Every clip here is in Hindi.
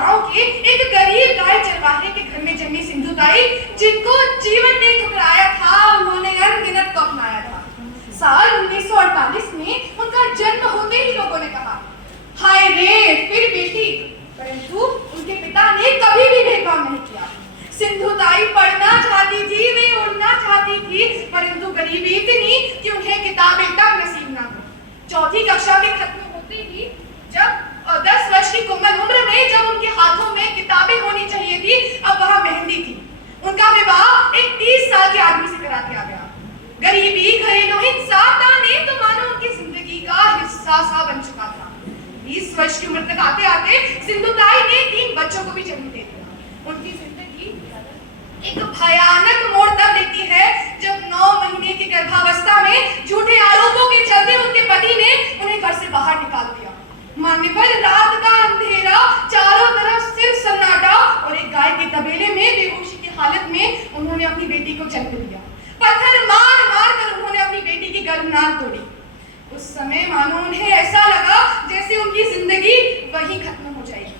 गांव के एक गरीब गाय चरवाहे के घर में जन्मी सिंधुताई, जिनको जीवन ने ठुकराया था, उन्होंने अनगिनत को अपनाया था। साल 1948 में उनका जन्म होते ही लोगों ने कहा, हाय रे फिर बेटी, परंतु उनके पिता ने कभी भी भेदभाव नहीं किया। सिंधुताई पढ़ना चाहती थी, वे उड़ना चाहती थी, परंतु गरीबी इतनी कि उन्हें किताबें तक नसीब न हो। चौथी कक्षा के खत्म होते ही जब 10 वर्ष की कोमल उम्र में जब उनके हाथों में किताबें होनी चाहिए थी, अब वहां मेहंदी थी। उनका विवाह एक 30 साल के आदमी से करा दिया गया। गरीबी, घरेलू हिंसा, ताने तो मानो उनकी जिंदगी का हिस्सा सा बन चुका था। 20 वर्ष की उम्र तक आते आते सिंधुताई ने 3 बच्चों को भी जन्म दे दिया। उनकी जिंदगी एक भयानक मोड़ तब लेती है जब 9 महीने की गर्भावस्था में झूठे आरोपों के चलते उनके पति ने उन्हें घर से बाहर निकाल दिया। मान्यवर रात का अंधेरा, चारों तरफ सिर्फ सन्नाटा और एक गाय के तबेले में बेहोशी की हालत में उन्होंने अपनी बेटी को जन्म दिया। पत्थर मार मार कर उन्होंने अपनी बेटी की गर्भनाल तोड़ी। उस समय मानो उन्हें ऐसा लगा जैसे उनकी जिंदगी वहीं खत्म हो जाएगी।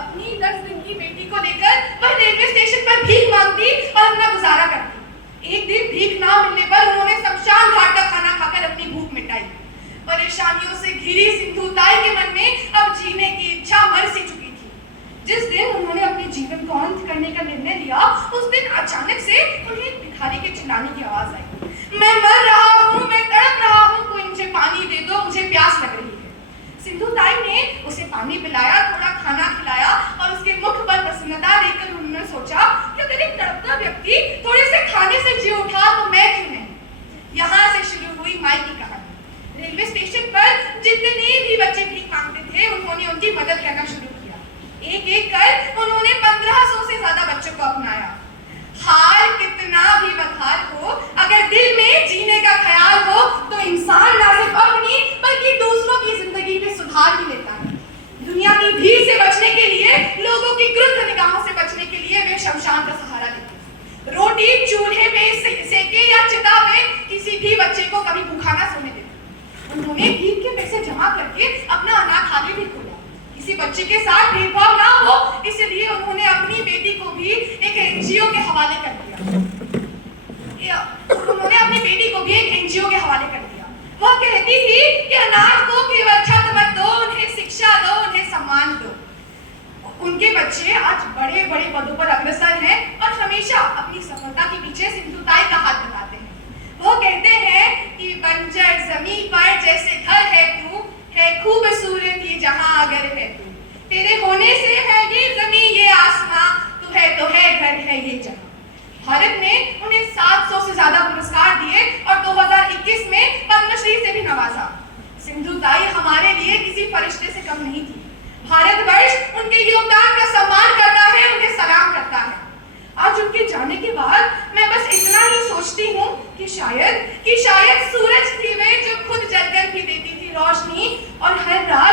अपनी 10 दिन की बेटी को लेकर वह रेलवे स्टेशन पर भीख मांगती और अपना गुजारा करती। एक दिन भीख ना मिलने पर उन्होंने शमशान घाट का खाना खाकर अपनी भूख मिटाई। परेशानियों से घिरी सिंधुताई के मन में अब जीने की इच्छा मर सी चुकी थी। जिस दिन उन्होंने अपने जीवन को अंत करने का निर्णय लिया, उस दिन अचानक से उन्हें भिखारी के चिल्लाने की आवाज आई, मैं मर रहा हूँ, मैं तड़प रहा हूँ, कोई मुझे पानी दे दो, मुझे प्यास लग रही है। सिंधुताई ने उसे पानी पिलाया, थोड़ा खाना खिलाया और उसके मुख पर प्रसन्नता देखकर उन्होंने सोचा कि अगर एक तड़पता व्यक्ति थोड़े से खाने से जी उठा तो मैं क्यों नहीं। यहाँ से शुरू हुई माई की कहानी। रेलवे स्टेशन पर जितने भी बच्चे भीख मांगते थे, उन्होंने उनकी मदद करना शुरू किया। एक एक कर उन्होंने 1500 से ज्यादा बच्चों को अपनाया। हाल कितना भी बदहाल हो, अगर दिल में जीने का ख्याल हो तो इंसान ना सिर्फ अपनी बल्कि दूसरों की जिंदगी में सुधार भी लेता है। दुनिया की भीड़ से बचने के लिए, लोगों की क्रुद्ध निगाहों से बचने के लिए वे शमशान का सहारा लेते हैं। रोटी चूल्हे में सेके या चिता में किसी भी बच्चे को कभी भूखा ना सोने देते। उन्होंने भीख के पैसे जमा करके अपना अनाथालय भी खोला। किसी बच्चे के साथ भेदभाव ना हो, इसलिए उन्होंने अपनी बेटी को भी एक एनजीओ के हवाले कर दिया। वह कहती थी कि अनाथ को केवल छत मत दो, उन्हें शिक्षा दो, उन्हें सम्मान दो। उनके बच्चे आज बड़े बड़े पदों पर अग्रसर हैं और हमेशा अपनी सफलता के पीछे सिंधुताई का हाथ बताते हैं। वो कहते हैं कि बंजर जमीन पर जैसे घर है तू, है खूबसूरत ये जहां अगर है तू, तेरे होने से है ये जमीन ये आसमां, तू है तो है घर है ये जहां। भारत ने उन्हें 700 से ज्यादा पुरस्कार दिए और 2021 में पद्मश्री से भी नवाजा। सिंधुताई हमारे लिए किसी फरिश्ते से कम नहीं थी। भारतवर्ष उनके योगदान का सम्मान करता है, उन्हें सलाम करता है। आज उनके जाने के बाद मैं बस इतना ही सोचती हूँ कि शायद सूरज थी वे जो खुद जलकर भी देती थी रोशनी और हर रात